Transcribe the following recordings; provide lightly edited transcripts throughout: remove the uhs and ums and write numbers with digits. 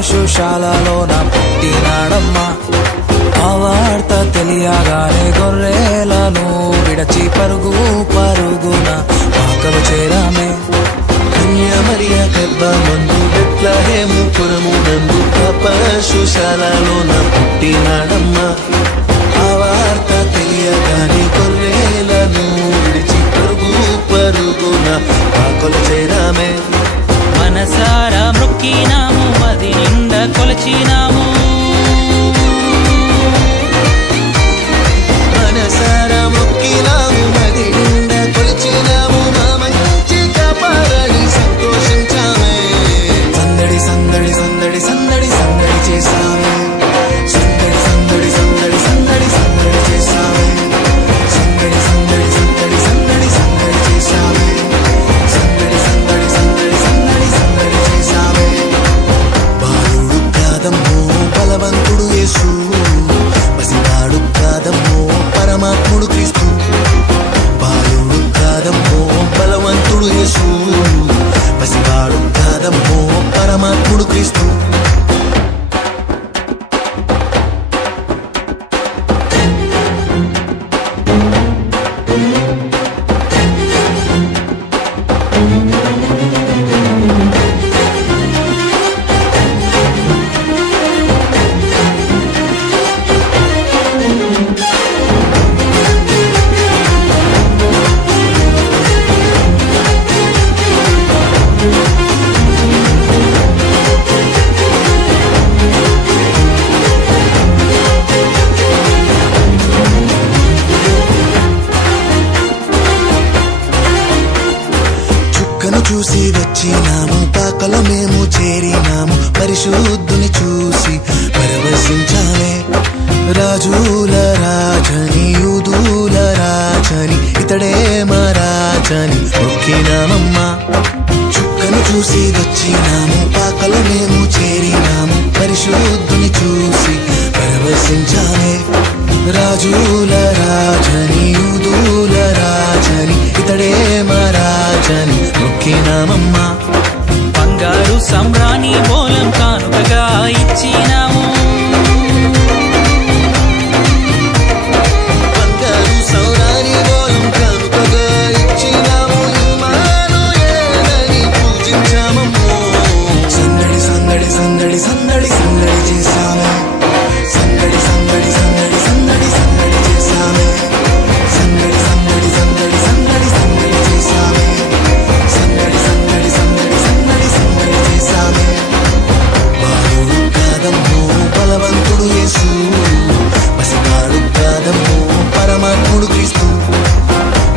పశుశాలలోన పుట్టినాడమ్మా. ఆ వార్త తెలియగానే గొర్రెలను విడచి పరుగు పరుగున పాకలు చేరామే. కన్యామరియ గర్భమందు బెత్లెహేము పురమునందు పశుశాలలోన పుట్టినాడమ్మా. ఆ వార్త తెలియగానే గొర్రెలను విడిచి పరుగు పరుగున పాకలు చేరామే. మనసారా మొక్కినాము, మది నిండా కొలచినాము. మనసారా మొక్కినాము, మది నిండా కొలిచినాము. మా మంచి కాపాడని సంతోషించామే. సందడి సందడి సందడి సందడి సందడి చేసామే. సందడి సందడి సందడి సందడి సందడి చేసామే. సందడి సందడి సందడి సందడి సందడి చేసామే. సందడి సందడి సందడి సందడి సందడి చేసామే. బాలుడు కాదమ్మో బలవంతుడు యేసు, పసివాడు కాదమ్మో పరమాత్ముడు క్రీస్తు. బాలుడు కాదమ్మో బలవంతుడు యేసు, పసివాడు కాదమ్మో పరమాత్ముడు క్రీస్తు. చుక్కను చూసి వచ్చినాము, పాకలో మేము చేరినాము. పరిశుద్ధుని చూసి పరవశించాలే. రాజుల రాజని యూదుల రాజని ఇతడే మా రాజని మొక్కినామమ్మా. చుక్కను చూసి వచ్చినాము, పాకలో మేము చేరినాము. పరిశుద్ధుని చూసి పరవశించాలే. రాజుల రాజని యూదుల రాజని ఇతడే మా రాజని మొక్కినామమ్మా. బంగారు సంబ్రాణి బోలం కానుకగా ఇచ్చినాము. బంగారు సౌరాని బోలం కానుకగా ఇచ్చినాము. ఇమ్మానుయేలని పూజించామమ్మో. సందడి సందడి సందడి సందడి సందడి చేసామే. సందడి సందడి సందడి సందడి సందడి చేసామే. సందడి సందడి సందడి సందడి సందడి చేసామే. సందడి సందడి సందడి సందడి సందడి చేసామే. బాలుడు కాదమ్మో బలవంతుడు యేసు, పసివాడు కాదమ్మో పరమాత్ముడు క్రీస్తు.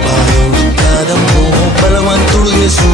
బాలుడు కాదమ్మో బలవంతుడు యేసు,